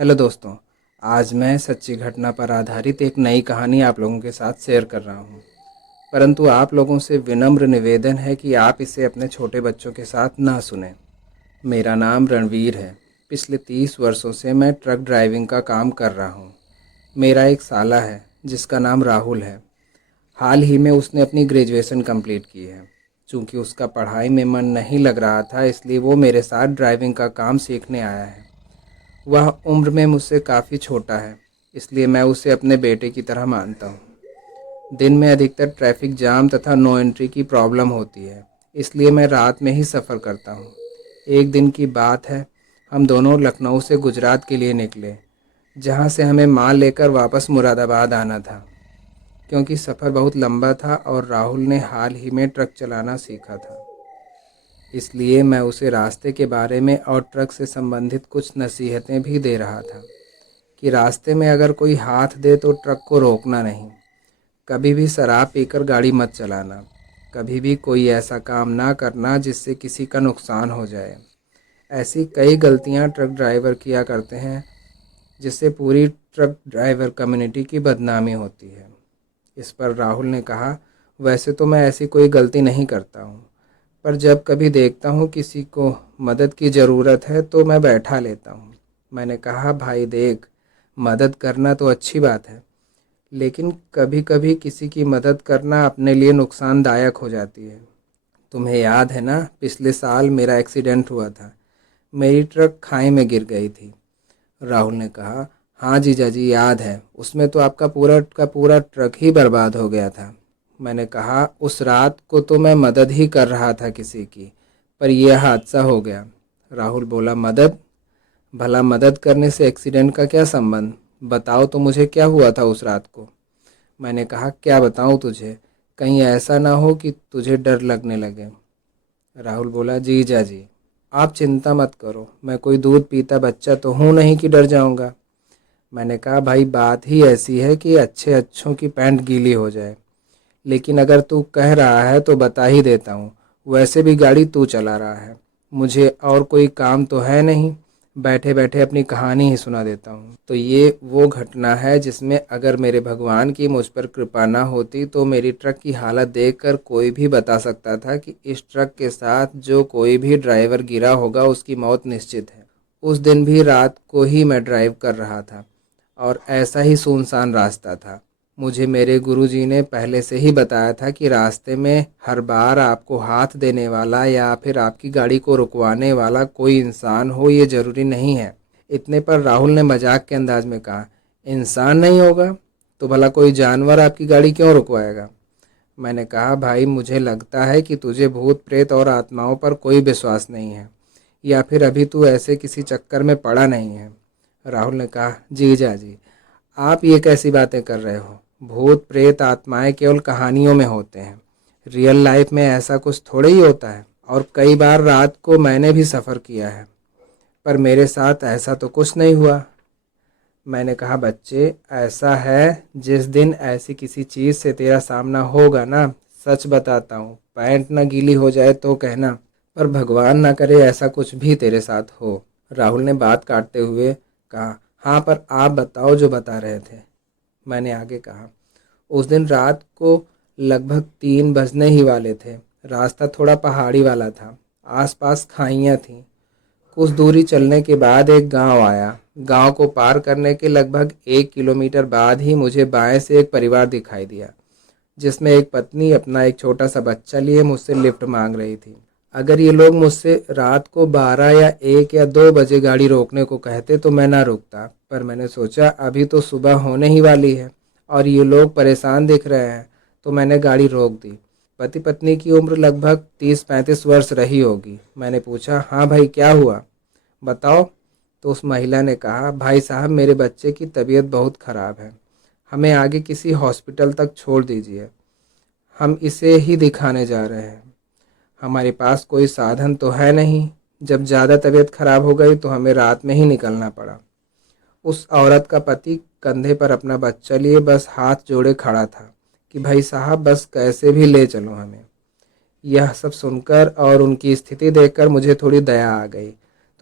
Hello दोस्तों। आज मैं सच्ची घटना पर आधारित एक नई कहानी आप लोगों के साथ शेयर कर रहा हूँ। परंतु आप लोगों से विनम्र निवेदन है कि आप इसे अपने छोटे बच्चों के साथ ना सुनें। मेरा नाम रणवीर है। पिछले 30 वर्षों से मैं ट्रक ड्राइविंग का काम कर रहा हूँ। मेरा एक साला है जिसका नाम राहुल है। हाल ही में उसने अपनी ग्रेजुएशन कंप्लीट की है। चूँकि उसका पढ़ाई में मन नहीं लग रहा था, इसलिए वो मेरे साथ ड्राइविंग का काम सीखने आया है। वह उम्र में मुझसे काफ़ी छोटा है, इसलिए मैं उसे अपने बेटे की तरह मानता हूँ। दिन में अधिकतर ट्रैफिक जाम तथा नो एंट्री की प्रॉब्लम होती है, इसलिए मैं रात में ही सफ़र करता हूँ। एक दिन की बात है, हम दोनों लखनऊ से गुजरात के लिए निकले, जहाँ से हमें माल लेकर वापस मुरादाबाद आना था। क्योंकि सफ़र बहुत लंबा था और राहुल ने हाल ही में ट्रक चलाना सीखा था, इसलिए मैं उसे रास्ते के बारे में और ट्रक से संबंधित कुछ नसीहतें भी दे रहा था कि रास्ते में अगर कोई हाथ दे तो ट्रक को रोकना नहीं, कभी भी शराब पीकर गाड़ी मत चलाना, कभी भी कोई ऐसा काम ना करना जिससे किसी का नुकसान हो जाए। ऐसी कई गलतियां ट्रक ड्राइवर किया करते हैं, जिससे पूरी ट्रक ड्राइवर कम्युनिटी की बदनामी होती है। इस पर राहुल ने कहा, वैसे तो मैं ऐसी कोई गलती नहीं करता हूँ, पर जब कभी देखता हूँ किसी को मदद की ज़रूरत है तो मैं बैठा लेता हूँ। मैंने कहा, भाई देख, मदद करना तो अच्छी बात है, लेकिन कभी कभी किसी की मदद करना अपने लिए नुकसानदायक हो जाती है। तुम्हें याद है ना, पिछले साल मेरा एक्सीडेंट हुआ था। मेरी ट्रक खाई में गिर गई थी। राहुल ने कहा, हाँ जीजा जी याद है, उसमें तो आपका पूरा का पूरा ट्रक ही बर्बाद हो गया था। मैंने कहा, उस रात को तो मैं मदद ही कर रहा था किसी की, पर यह हादसा हो गया। राहुल बोला, मदद? भला मदद करने से एक्सीडेंट का क्या संबंध? बताओ तो मुझे क्या हुआ था उस रात को। मैंने कहा, क्या बताऊं तुझे, कहीं ऐसा ना हो कि तुझे डर लगने लगे। राहुल बोला, जीजा जी आप चिंता मत करो, मैं कोई दूध पीता बच्चा तो हूँ नहीं कि डर जाऊंगा। मैंने कहा, भाई बात ही ऐसी है कि अच्छे अच्छों की पैंट गीली हो जाए, लेकिन अगर तू कह रहा है तो बता ही देता हूँ। वैसे भी गाड़ी तू चला रहा है, मुझे और कोई काम तो है नहीं, बैठे बैठे अपनी कहानी ही सुना देता हूँ। तो ये वो घटना है जिसमें अगर मेरे भगवान की मुझ पर कृपा ना होती तो मेरी ट्रक की हालत देखकर कोई भी बता सकता था कि इस ट्रक के साथ जो कोई भी ड्राइवर गिरा होगा उसकी मौत निश्चित है। उस दिन भी रात को ही मैं ड्राइव कर रहा था और ऐसा ही सुनसान रास्ता था। मुझे मेरे गुरुजी ने पहले से ही बताया था कि रास्ते में हर बार आपको हाथ देने वाला या फिर आपकी गाड़ी को रुकवाने वाला कोई इंसान हो, ये ज़रूरी नहीं है। इतने पर राहुल ने मजाक के अंदाज में कहा, इंसान नहीं होगा तो भला कोई जानवर आपकी गाड़ी क्यों रुकवाएगा? मैंने कहा, भाई मुझे लगता है कि तुझे भूत प्रेत और आत्माओं पर कोई विश्वास नहीं है, या फिर अभी तू ऐसे किसी चक्कर में पड़ा नहीं है। राहुल ने कहा, जीजा जी आप ये कैसी बातें कर रहे हो? भूत प्रेत आत्माएं केवल कहानियों में होते हैं, रियल लाइफ में ऐसा कुछ थोड़े ही होता है। और कई बार रात को मैंने भी सफ़र किया है, पर मेरे साथ ऐसा तो कुछ नहीं हुआ। मैंने कहा, बच्चे ऐसा है, जिस दिन ऐसी किसी चीज़ से तेरा सामना होगा ना, सच बताता हूँ, पैंट ना गीली हो जाए तो कहना, पर भगवान ना करे ऐसा कुछ भी तेरे साथ हो। राहुल ने बात काटते हुए कहा, हाँ पर आप बताओ जो बता रहे थे। मैंने आगे कहा, उस दिन रात को लगभग 3 बजने ही वाले थे। रास्ता थोड़ा पहाड़ी वाला था, आसपास खाइयाँ थीं। कुछ दूरी चलने के बाद एक गांव आया। गांव को पार करने के लगभग 1 किलोमीटर बाद ही मुझे बाएं से एक परिवार दिखाई दिया, जिसमें एक पत्नी अपना एक छोटा सा बच्चा लिए मुझसे लिफ्ट मांग रही थी। अगर ये लोग मुझसे रात को 12 या 1 या 2 बजे गाड़ी रोकने को कहते तो मैं ना रुकता, पर मैंने सोचा अभी तो सुबह होने ही वाली है और ये लोग परेशान दिख रहे हैं, तो मैंने गाड़ी रोक दी। पति पत्नी की उम्र लगभग 30-35 वर्ष रही होगी। मैंने पूछा, हाँ भाई क्या हुआ, बताओ। तो उस महिला ने कहा, भाई साहब मेरे बच्चे की तबीयत बहुत ख़राब है, हमें आगे किसी हॉस्पिटल तक छोड़ दीजिए, हम इसे ही दिखाने जा रहे हैं। हमारे पास कोई साधन तो है नहीं, जब ज़्यादा तबीयत खराब हो गई तो हमें रात में ही निकलना पड़ा। उस औरत का पति कंधे पर अपना बच्चा लिए बस हाथ जोड़े खड़ा था कि भाई साहब बस कैसे भी ले चलो हमें। यह सब सुनकर और उनकी स्थिति देखकर मुझे थोड़ी दया आ गई,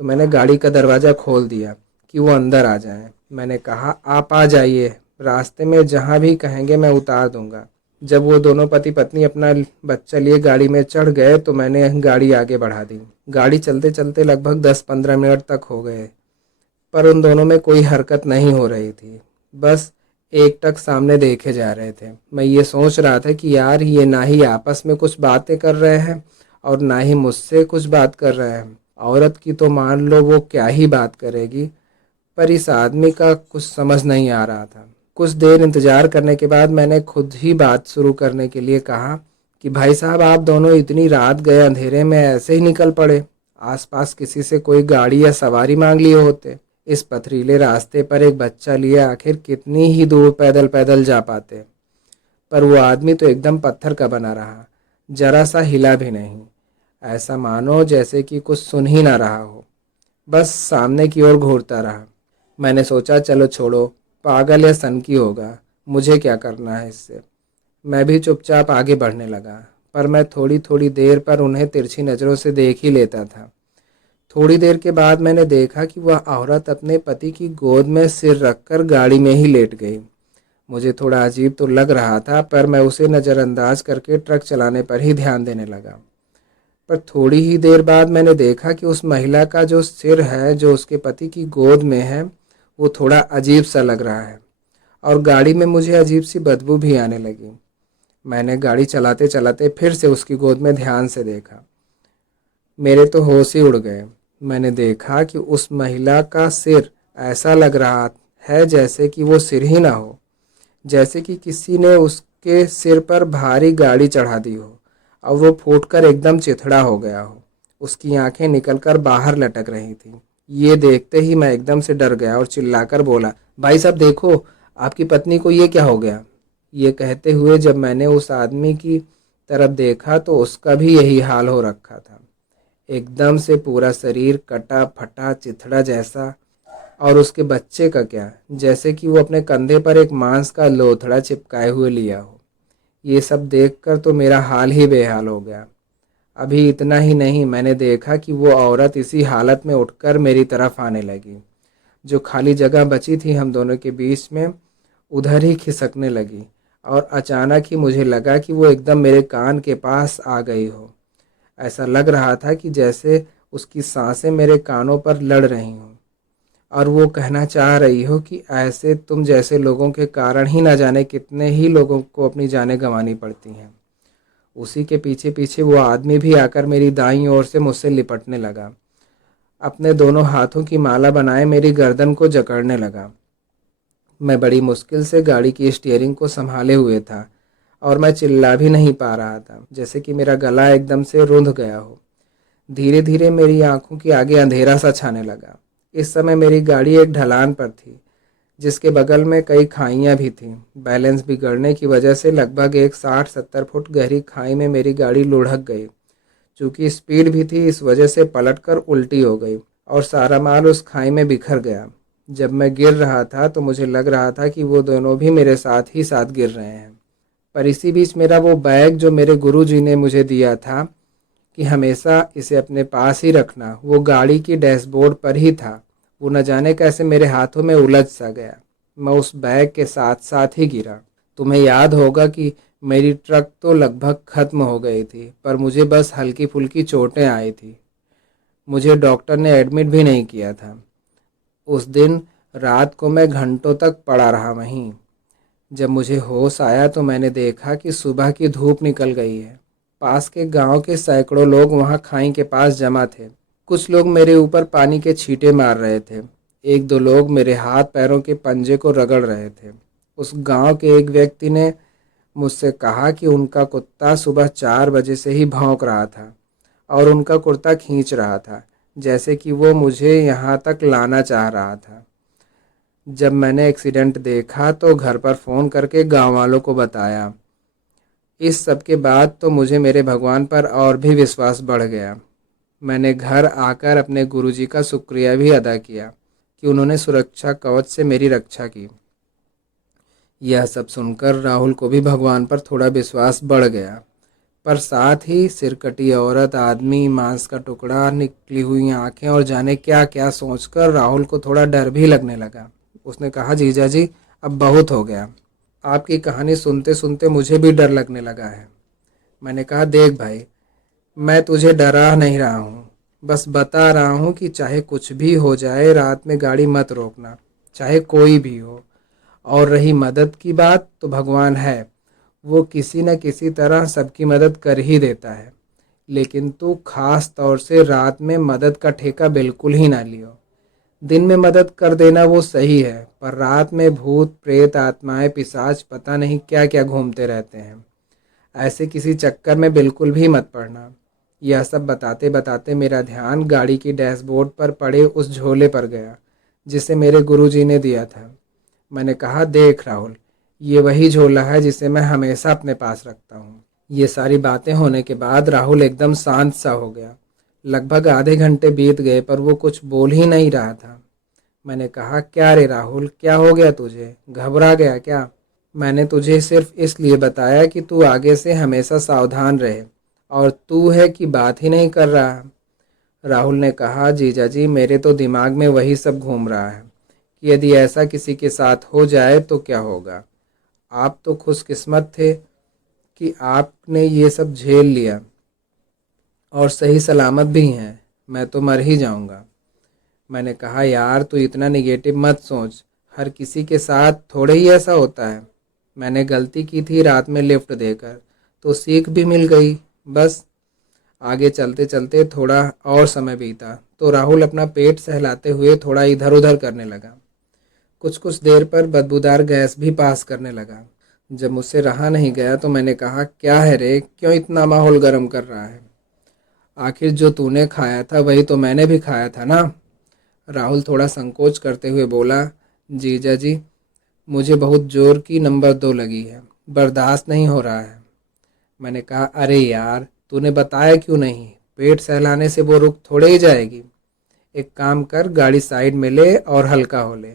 तो मैंने गाड़ी का दरवाज़ा खोल दिया कि वो अंदर आ जाएं। मैंने कहा, आप आ जाइए, रास्ते में जहाँ भी कहेंगे मैं उतार दूंगा। जब वो दोनों पति पत्नी अपना बच्चा लिए गाड़ी में चढ़ गए तो मैंने गाड़ी आगे बढ़ा दी। गाड़ी चलते चलते लगभग 10-15 मिनट तक हो गए, पर उन दोनों में कोई हरकत नहीं हो रही थी। बस एकटक सामने देखे जा रहे थे। मैं ये सोच रहा था कि यार, ये ना ही आपस में कुछ बातें कर रहे हैं और ना ही मुझसे कुछ बात कर रहे हैं। औरत की तो मान लो वो क्या ही बात करेगी, पर इस आदमी का कुछ समझ नहीं आ रहा था। कुछ देर इंतजार करने के बाद मैंने खुद ही बात शुरू करने के लिए कहा कि भाई साहब, आप दोनों इतनी रात गए अंधेरे में ऐसे ही निकल पड़े। आसपास किसी से कोई गाड़ी या सवारी मांग लिए होते। इस पथरीले रास्ते पर एक बच्चा लिए आखिर कितनी ही दूर पैदल पैदल जा पाते। पर वो आदमी तो एकदम पत्थर का बना रहा, जरा सा हिला भी नहीं, ऐसा मानो जैसे कि कुछ सुन ही ना रहा हो। बस सामने की ओर घूरता रहा। मैंने सोचा, चलो छोड़ो, पागल या सनकी होगा, मुझे क्या करना है इससे। मैं भी चुपचाप आगे बढ़ने लगा, पर मैं थोड़ी थोड़ी देर पर उन्हें तिरछी नज़रों से देख ही लेता था। थोड़ी देर के बाद मैंने देखा कि वह औरत अपने पति की गोद में सिर रखकर गाड़ी में ही लेट गई। मुझे थोड़ा अजीब तो लग रहा था, पर मैं उसे नज़रअंदाज करके ट्रक चलाने पर ही ध्यान देने लगा। पर थोड़ी ही देर बाद मैंने देखा कि उस महिला का जो सिर है, जो उसके पति की गोद में है, वो थोड़ा अजीब सा लग रहा है और गाड़ी में मुझे अजीब सी बदबू भी आने लगी। मैंने गाड़ी चलाते चलाते फिर से उसकी गोद में ध्यान से देखा। मेरे तो होश ही उड़ गए। मैंने देखा कि उस महिला का सिर ऐसा लग रहा है जैसे कि वो सिर ही ना हो, जैसे कि किसी ने उसके सिर पर भारी गाड़ी चढ़ा दी हो और वो फूटकर एकदम चिथड़ा हो गया हो। उसकी आंखें निकलकर बाहर लटक रही थी। ये देखते ही मैं एकदम से डर गया और चिल्लाकर बोला, भाई साहब देखो, आपकी पत्नी को ये क्या हो गया। ये कहते हुए जब मैंने उस आदमी की तरफ देखा तो उसका भी यही हाल हो रखा था। एकदम से पूरा शरीर कटा फटा चिथड़ा जैसा। और उसके बच्चे का क्या, जैसे कि वो अपने कंधे पर एक मांस का लोथड़ा चिपकाए हुए लिया हो। ये सब देखकर तो मेरा हाल ही बेहाल हो गया। अभी इतना ही नहीं, मैंने देखा कि वो औरत इसी हालत में उठकर मेरी तरफ आने लगी। जो खाली जगह बची थी हम दोनों के बीच में, उधर ही खिसकने लगी और अचानक ही मुझे लगा कि वो एकदम मेरे कान के पास आ गई हो। ऐसा लग रहा था कि जैसे उसकी सांसें मेरे कानों पर लड़ रही हों और वो कहना चाह रही हो कि ऐसे तुम जैसे लोगों के कारण ही ना जाने कितने ही लोगों को अपनी जानें गंवानी पड़ती हैं। उसी के पीछे पीछे वो आदमी भी आकर मेरी दाईं ओर से मुझसे लिपटने लगा। अपने दोनों हाथों की माला बनाए मेरी गर्दन को जकड़ने लगा। मैं बड़ी मुश्किल से गाड़ी की स्टीयरिंग को संभाले हुए था और मैं चिल्ला भी नहीं पा रहा था, जैसे कि मेरा गला एकदम से रुंध गया हो। धीरे धीरे मेरी आंखों के आगे अंधेरा सा छाने लगा। इस समय मेरी गाड़ी एक ढलान पर थी, जिसके बगल में कई खाइयां भी थीं। बैलेंस बिगड़ने की वजह से लगभग एक 60-70 फुट गहरी खाई में मेरी गाड़ी लुढ़क गई। चूंकि स्पीड भी थी, इस वजह से पलटकर उल्टी हो गई और सारा माल उस खाई में बिखर गया। जब मैं गिर रहा था तो मुझे लग रहा था कि वो दोनों भी मेरे साथ ही साथ गिर रहे हैं। पर इसी बीच मेरा वो बैग जो मेरे गुरुजी ने मुझे दिया था कि हमेशा इसे अपने पास ही रखना, वो गाड़ी की डैशबोर्ड पर ही था। वो न जाने कैसे मेरे हाथों में उलझ सा गया। मैं उस बैग के साथ साथ ही गिरा। तुम्हें याद होगा कि मेरी ट्रक तो लगभग खत्म हो गई थी, पर मुझे बस हल्की फुल्की चोटें आई थी। मुझे डॉक्टर ने एडमिट भी नहीं किया था। उस दिन रात को मैं घंटों तक पड़ा रहा वहीं। जब मुझे होश आया तो मैंने देखा कि सुबह की धूप निकल गई है। पास के गांव के सैकड़ों लोग वहां खाई के पास जमा थे। कुछ लोग मेरे ऊपर पानी के छींटे मार रहे थे। एक दो लोग मेरे हाथ पैरों के पंजे को रगड़ रहे थे। उस गांव के एक व्यक्ति ने मुझसे कहा कि उनका कुत्ता सुबह 4 बजे से ही भौंक रहा था और उनका कुर्ता खींच रहा था, जैसे कि वो मुझे यहाँ तक लाना चाह रहा था। जब मैंने एक्सीडेंट देखा तो घर पर फ़ोन करके गांव वालों को बताया। इस सब के बाद तो मुझे मेरे भगवान पर और भी विश्वास बढ़ गया। मैंने घर आकर अपने गुरुजी का शुक्रिया भी अदा किया कि उन्होंने सुरक्षा कवच से मेरी रक्षा की। यह सब सुनकर राहुल को भी भगवान पर थोड़ा विश्वास बढ़ गया, पर साथ ही सिरकटी औरत, आदमी, मांस का टुकड़ा, निकली हुई आंखें और जाने क्या क्या सोचकर राहुल को थोड़ा डर भी लगने लगा। उसने कहा, जीजा जी अब बहुत हो गया, आपकी कहानी सुनते सुनते मुझे भी डर लगने लगा है। मैंने कहा, देख भाई, मैं तुझे डरा नहीं रहा हूँ, बस बता रहा हूँ कि चाहे कुछ भी हो जाए रात में गाड़ी मत रोकना, चाहे कोई भी हो। और रही मदद की बात, तो भगवान है, वो किसी न किसी तरह सबकी मदद कर ही देता है। लेकिन तू खास तौर से रात में मदद का ठेका बिल्कुल ही ना लियो। दिन में मदद कर देना वो सही है, पर रात में भूत प्रेत आत्माएं पिशाच पता नहीं क्या क्या घूमते रहते हैं, ऐसे किसी चक्कर में बिल्कुल भी मत पड़ना। यह सब बताते बताते मेरा ध्यान गाड़ी की डैशबोर्ड पर पड़े उस झोले पर गया जिसे मेरे गुरुजी ने दिया था। मैंने कहा, देख राहुल, ये वही झोला है जिसे मैं हमेशा अपने पास रखता हूँ। ये सारी बातें होने के बाद राहुल एकदम शांत सा हो गया। लगभग आधे घंटे बीत गए पर वो कुछ बोल ही नहीं रहा था। मैंने कहा, क्या रे राहुल, क्या हो गया तुझे, घबरा गया क्या? मैंने तुझे सिर्फ इसलिए बताया कि तू आगे से हमेशा सावधान रहे, और तू है कि बात ही नहीं कर रहा। राहुल ने कहा, जीजा जी मेरे तो दिमाग में वही सब घूम रहा है कि यदि ऐसा किसी के साथ हो जाए तो क्या होगा। आप तो खुशकिस्मत थे कि आपने ये सब झेल लिया और सही सलामत भी हैं, मैं तो मर ही जाऊंगा। मैंने कहा, यार तू इतना निगेटिव मत सोच, हर किसी के साथ थोड़े ही ऐसा होता है। मैंने गलती की थी रात में लिफ्ट देकर, तो सीख भी मिल गई। बस आगे चलते चलते थोड़ा और समय बीता तो राहुल अपना पेट सहलाते हुए थोड़ा इधर उधर करने लगा। कुछ कुछ देर पर बदबूदार गैस भी पास करने लगा। जब मुझसे रहा नहीं गया तो मैंने कहा, क्या है रे, क्यों इतना माहौल गर्म कर रहा है? आखिर जो तूने खाया था वही तो मैंने भी खाया था ना। राहुल थोड़ा संकोच करते हुए बोला, जीजा जी मुझे बहुत जोर की नंबर 2 लगी है, बर्दाश्त नहीं हो रहा है। मैंने कहा, अरे यार तूने बताया क्यों नहीं, पेट सहलाने से वो रुक थोड़े ही जाएगी। एक काम कर, गाड़ी साइड में ले और हल्का हो ले।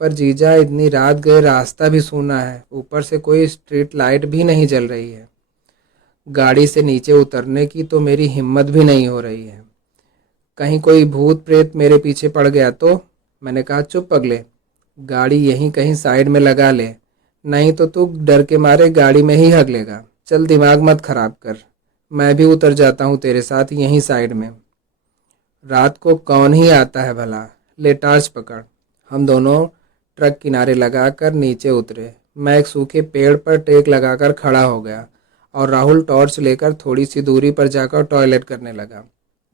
पर जीजा इतनी रात गए, रास्ता भी सूना है, ऊपर से कोई स्ट्रीट लाइट भी नहीं जल रही है। गाड़ी से नीचे उतरने की तो मेरी हिम्मत भी नहीं हो रही है, कहीं कोई भूत प्रेत मेरे पीछे पड़ गया तो। मैंने कहा, चुप पगले, गाड़ी यहीं कहीं साइड में लगा ले, नहीं तो तू डर के मारे गाड़ी में ही हग लेगा। चल दिमाग मत खराब कर, मैं भी उतर जाता हूँ तेरे साथ यहीं साइड में। रात को कौन ही आता है भला, ले टार्च पकड़। हम दोनों ट्रक किनारे लगाकर नीचे उतरे। मैं एक सूखे पेड़ पर टेक लगाकर खड़ा हो गया और राहुल टॉर्च लेकर थोड़ी सी दूरी पर जाकर टॉयलेट करने लगा।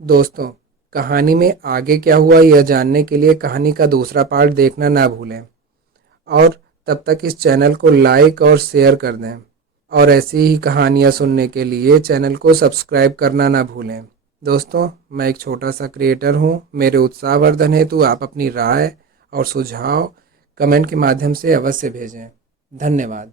दोस्तों, कहानी में आगे क्या हुआ यह जानने के लिए कहानी का दूसरा पार्ट देखना ना भूलें, और तब तक इस चैनल को लाइक और शेयर कर दें, और ऐसी ही कहानियाँ सुनने के लिए चैनल को सब्सक्राइब करना ना भूलें। दोस्तों, मैं एक छोटा सा क्रिएटर हूँ, मेरे उत्साहवर्धन हेतु आप अपनी राय और सुझाव कमेंट के माध्यम से अवश्य भेजें। धन्यवाद।